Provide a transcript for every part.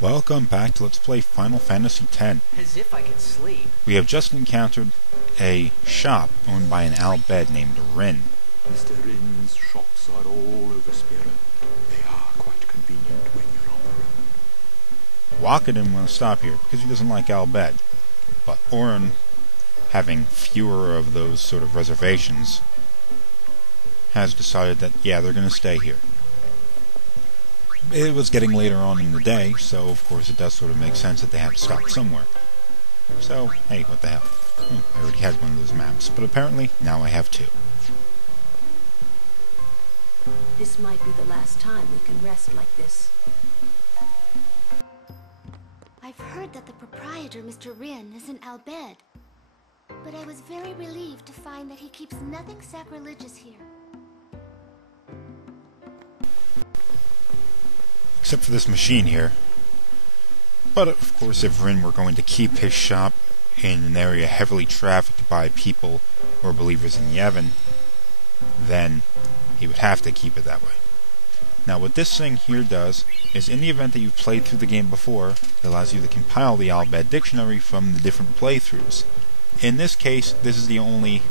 Welcome back to Let's Play Final Fantasy X. As if I could sleep. We have just encountered a shop owned by an Al-Bed named Rinn. Mr. Rinn's shops are all over Spira. They are quite convenient when you're on the road. Waka didn't want to stop here because he doesn't like Al-Bed. But Orin, having fewer of those sort of reservations, has decided that, yeah, they're going to stay here. It was getting later on in the day, so of course it does sort of make sense that they have to stop somewhere. So, hey, what the hell. I already had one of those maps, but apparently now I have two. This might be the last time we can rest like this. I've heard that the proprietor, Mr. Rinn, is an Al-Bed. But I was very relieved to find that he keeps nothing sacrilegious here. Except for this machine here. But of course, if Rinn were going to keep his shop in an area heavily trafficked by people who are believers in Yevon, then he would have to keep it that way. Now what this thing here does is, in the event that you've played through the game before, it allows you to compile the Al-Bed dictionary from the different playthroughs. In this case, this is the only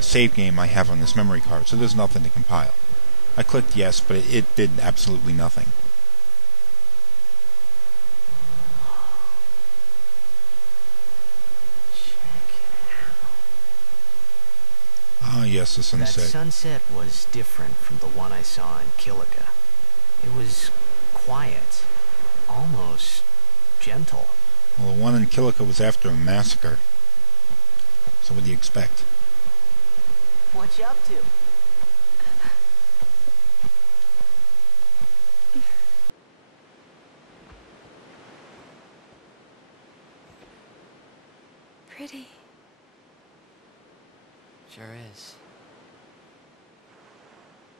save game I have on this memory card, so there's nothing to compile. I clicked yes, but it did absolutely nothing. Check it out. Ah, yes, the sunset. That sunset was different from the one I saw in Kilika. It was quiet, almost gentle. Well, the one in Kilika was after a massacre. So what do you expect? What you up to? Pretty. Sure is.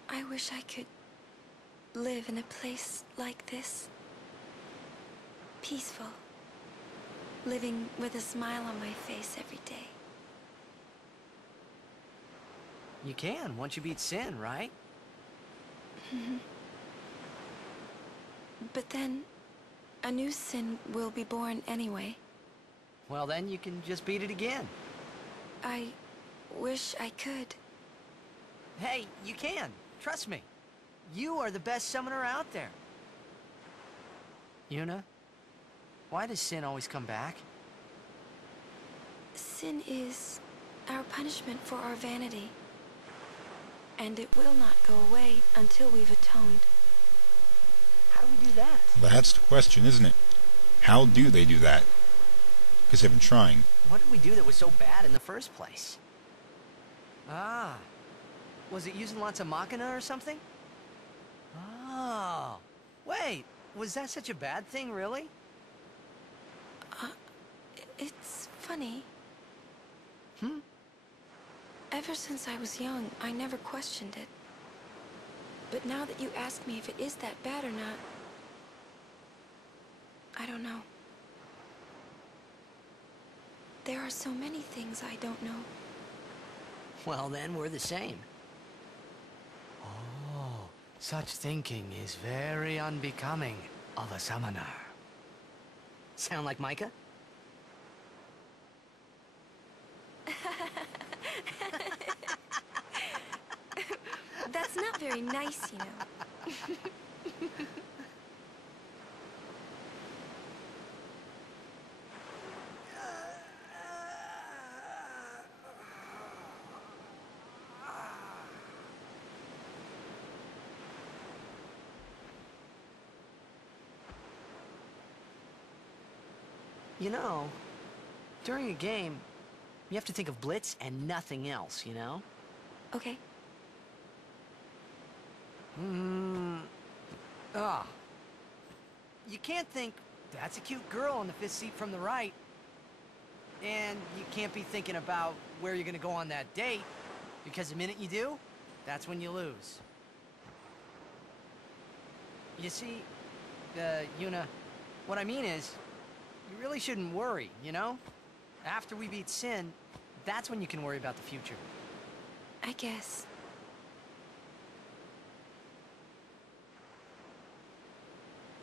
I wish I could live in a place like this. Peaceful. Living with a smile on my face every day. You can, once you beat Sin, right? But then, a new sin will be born anyway. Well, then you can just beat it again. I wish I could. Hey, you can. Trust me. You are the best summoner out there. Yuna, why does Sin always come back? Sin is our punishment for our vanity. And it will not go away until we've atoned. How do we do that? That's the question, isn't it? How do they do that? Because they've been trying. What did we do that was so bad in the first place? Ah. Was it using lots of Machina or something? Oh. Wait, was that such a bad thing, really? It's funny. Hmm? Ever since I was young, I never questioned it. But now that you ask me if it is that bad or not, I don't know. There are so many things I don't know. Well, then we're the same. Oh, such thinking is very unbecoming of a summoner. Sound like Micah? That's not very nice, you know. You know, during a game, you have to think of Blitz and nothing else, you know? Okay. You can't think, that's a cute girl in the fifth seat from the right. And you can't be thinking about where you're gonna go on that date, because the minute you do, that's when you lose. You see, Yuna, what I mean is, you really shouldn't worry, you know? After we beat Sin, that's when you can worry about the future. I guess.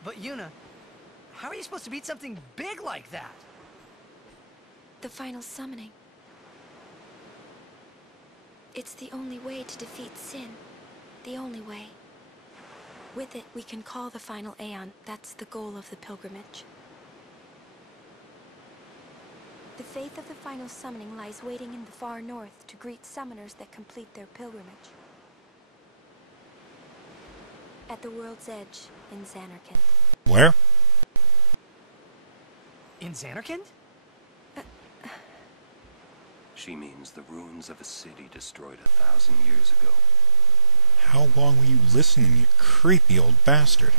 But Yuna, How are you supposed to beat something big like that? The final summoning. It's the only way to defeat sin. The only way. With it, we can call the final Aeon. That's the goal of the pilgrimage. The faith of the final summoning lies waiting in the far north to greet summoners that complete their pilgrimage. At the world's edge in Xanarkand. Where? In Xanarkand? She means the ruins of a city destroyed 1,000 years ago. How long were you listening, you creepy old bastard?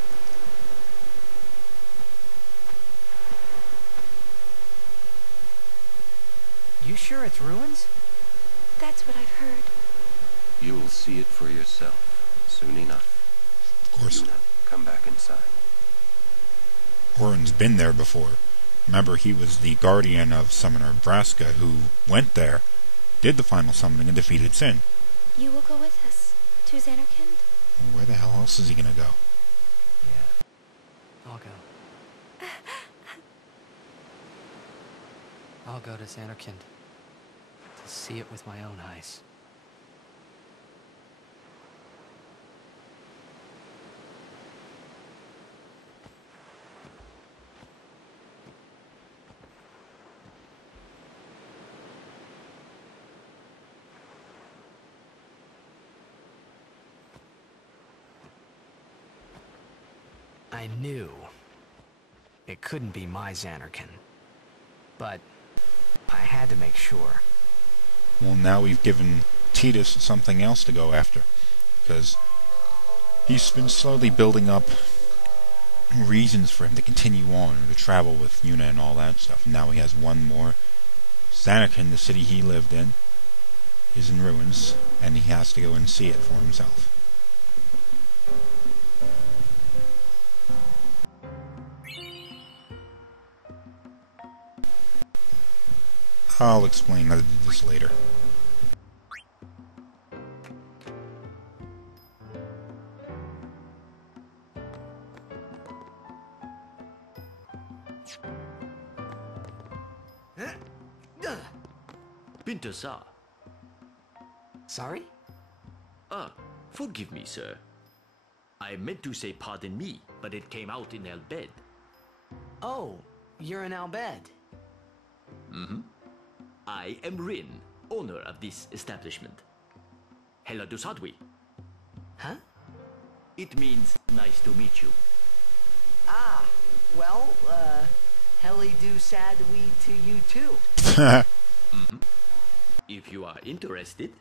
You sure it's ruins? That's what I've heard. You'll see it for yourself soon enough. Of course. Yuna, come back inside. Orin's been there before. Remember, he was the guardian of Summoner Braska who went there, did the final summoning, and defeated Sin. You will go with us to Xanarkand? Where the hell else is he gonna go? Yeah. I'll go. I'll go to Xanarkand. To see it with my own eyes. I knew it couldn't be my Xanarkand, but I had to make sure. Well, now we've given Tidus something else to go after, because he's been slowly building up reasons for him to continue on, or to travel with Yuna and all that stuff. And now he has one more. Xanarkand, the city he lived in, is in ruins, and he has to go and see it for himself. I'll explain how to do this later. Pinter-sa. Sorry? Forgive me, sir. I meant to say pardon me, but it came out in Albed. Oh, you're in Albed. Mm-hmm. I am Rinn, owner of this establishment. Hela Dusadwi. Huh? It means nice to meet you. Ah, well, Heli do sadly to you too. Mm-hmm. If you are interested,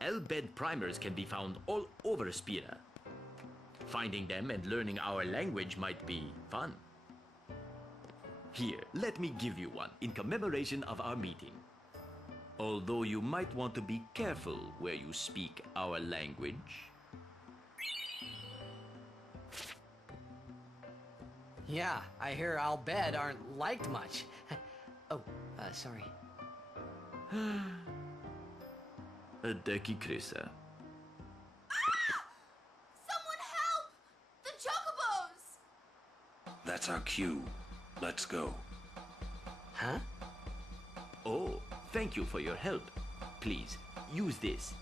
Albed primers can be found all over Spira. Finding them and learning our language might be fun. Here, let me give you one in commemoration of our meeting. Although you might want to be careful where you speak our language. Yeah, I hear Albed aren't liked much. Sorry. Deki Krisa. Someone help! The chocobos! That's our cue. Let's go. Huh? Oh, thank you for your help. Please, use this.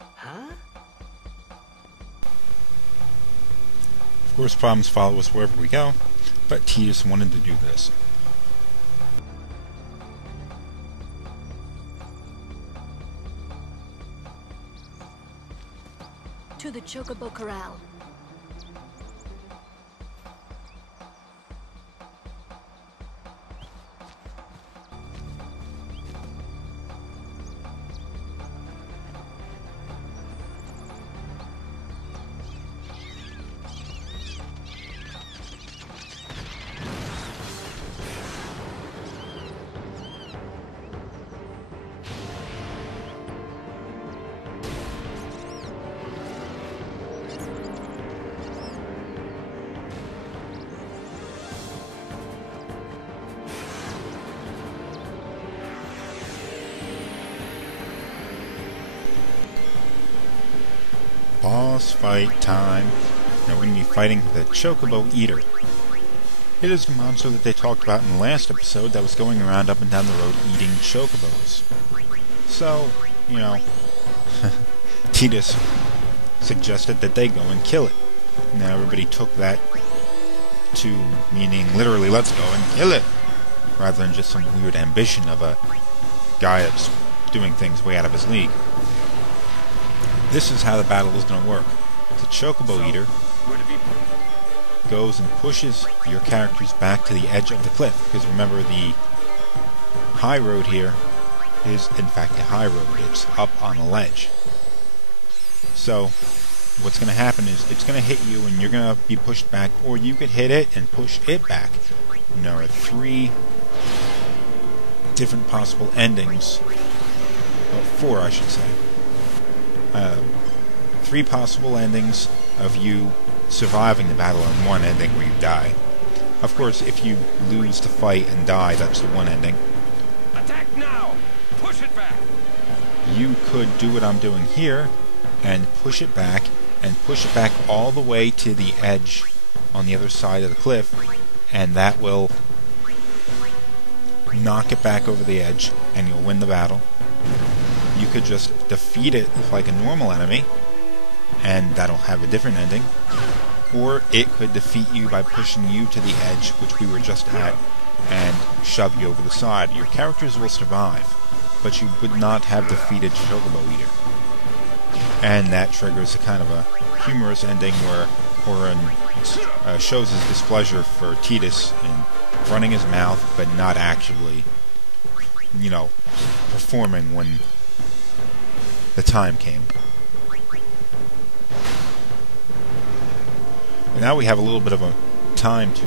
Huh? Of course, problems follow us wherever we go, but Tidus wanted to do this. To the Chocobo Corral. Boss fight time. Now we're going to be fighting the Chocobo Eater. It is the monster that they talked about in the last episode that was going around up and down the road eating chocobos. So, you know, Tidus suggested that they go and kill it. Now everybody took that to meaning literally, let's go and kill it, rather than just some weird ambition of a guy that's doing things way out of his league. This is how the battle is going to work. The Chocobo Eater goes and pushes your characters back to the edge of the cliff, because remember, the high road here is in fact a high road. It's up on a ledge. So what's going to happen is it's going to hit you and you're going to be pushed back, or you could hit it and push it back. And there are 3 different possible endings. Well, 4 I should say. 3 possible endings of you surviving the battle, and 1 ending where you die. Of course, if you lose the fight and die, that's the 1 ending. Attack now! Push it back! You could do what I'm doing here and push it back all the way to the edge on the other side of the cliff, and that will knock it back over the edge and you'll win the battle. You could just defeat it like a normal enemy, and that'll have a different ending. Or it could defeat you by pushing you to the edge, which we were just at, and shove you over the side. Your characters will survive, but you would not have defeated Chocobo Eater. And that triggers a kind of a humorous ending where Rinn shows his displeasure for Tidus in running his mouth, but not actually, you know, performing when the time came. And now we have a little bit of a time to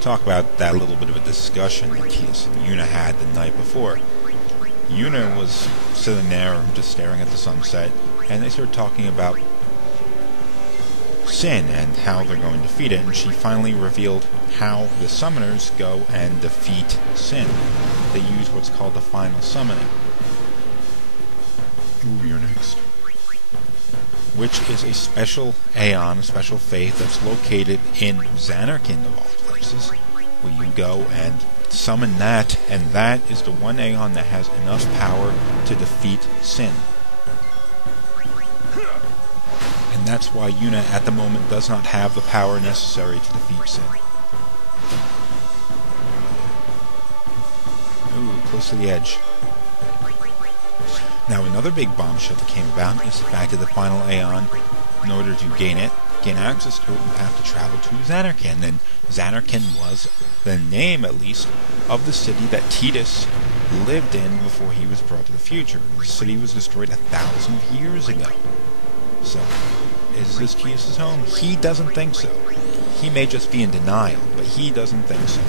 talk about that little bit of a discussion that Tidus and Yuna had the night before. Yuna was sitting there just staring at the sunset, and they started talking about Sin and how they're going to defeat it, and she finally revealed how the summoners go and defeat Sin. They use what's called the final summoning. Ooh, you're next. Which is a special Aeon, a special faith that's located in Zanarkand of all places, where you go and summon that, and that is the one Aeon that has enough power to defeat Sin. And that's why Yuna at the moment does not have the power necessary to defeat Sin. Ooh, close to the edge. Now another big bombshell that came about is the fact that the final Aeon, in order to gain access to it, you have to travel to Zanarkand, and Zanarkand was the name, at least, of the city that Tidus lived in before he was brought to the future. The city was destroyed 1,000 years ago. So, is this Tidus' home? He doesn't think so. He may just be in denial, but he doesn't think so.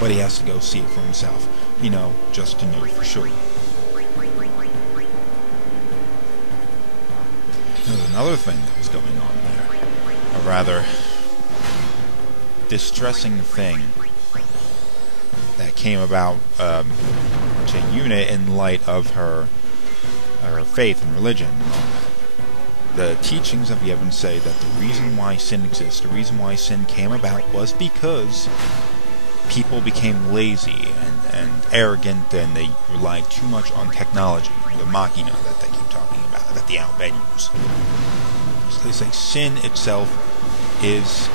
But he has to go see it for himself, you know, just to know for sure. There's another thing that was going on there. A rather distressing thing that came about to Yuna in light of her faith and religion and all that. The teachings of Yevon say that the reason why sin exists, the reason why sin came about, was because people became lazy and arrogant, and they relied too much on technology, the machina that they keep talking about, that the Al Bhed use. So they say sin itself is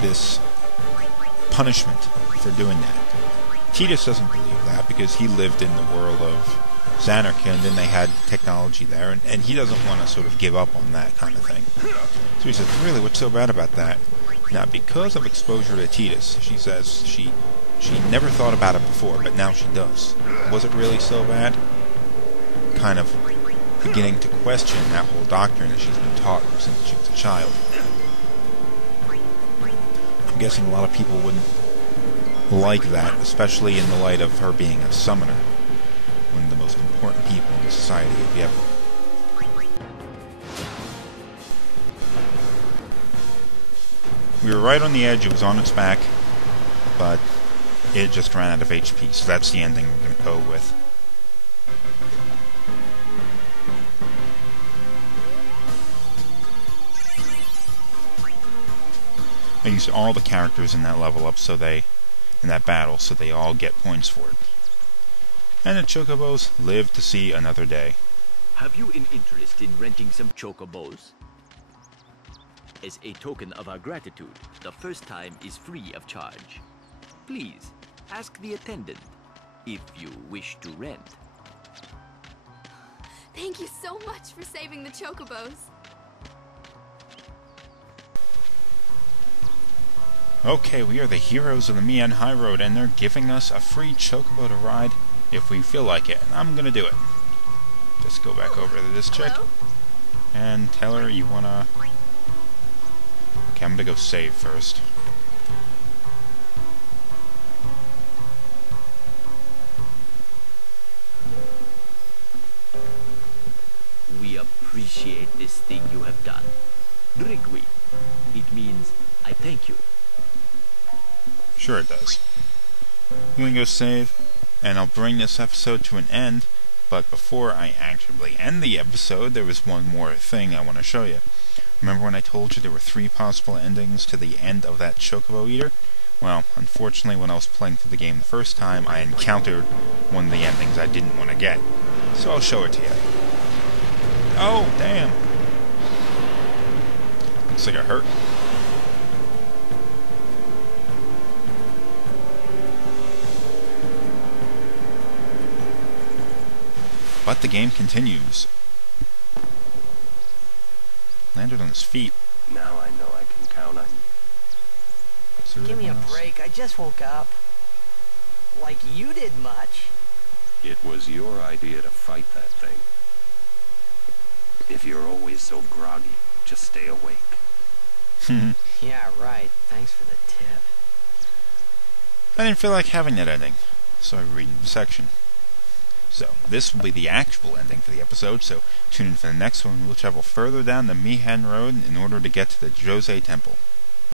this punishment for doing that. Tidus doesn't believe that because he lived in the world of Zanarkand and they had technology there, and he doesn't want to sort of give up on that kind of thing. So he says, really, what's so bad about that? Now, because of exposure to Tidus, she says she never thought about it before, but now she does. Was it really so bad? Kind of beginning to question that whole doctrine that she's been taught since she was a child. I'm guessing a lot of people wouldn't like that, especially in the light of her being a summoner, one of the most important people in the society of Yevon. We were right on the edge. It was on its back, but it just ran out of HP, so that's the ending we're going to go with. I used all the characters in that level up in that battle, so they all get points for it. And the chocobos live to see another day. Have you an interest in renting some chocobos? As a token of our gratitude, the first time is free of charge. Please, ask the attendant if you wish to rent. Thank you so much for saving the chocobos. Okay, we are the heroes of the Mian High Road, and they're giving us a free chocobo to ride if we feel like it, and I'm gonna do it. Just go back over to this chick and tell her you wanna... Okay, I'm gonna go save first. We appreciate this thing you have done. Drigwi. It means I thank you. Sure it does. I'm gonna go save, and I'll bring this episode to an end, but before I actually end the episode, there was one more thing I want to show you. Remember when I told you there were 3 possible endings to the end of that Chocobo Eater? Well, unfortunately, when I was playing through the game the first time, I encountered one of the endings I didn't want to get. So I'll show it to you. Oh, damn! Looks like it hurt. But the game continues. Landed on his feet. Now I know I can count on you. Give me a break. I just woke up. Like you did much. It was your idea to fight that thing. If you're always so groggy, just stay awake. Yeah, right. Thanks for the tip. I didn't feel like having that ending, so I read the section. So, this will be the actual ending for the episode, so tune in for the next one. We'll travel further down the Mihan Road in order to get to the Djose Temple.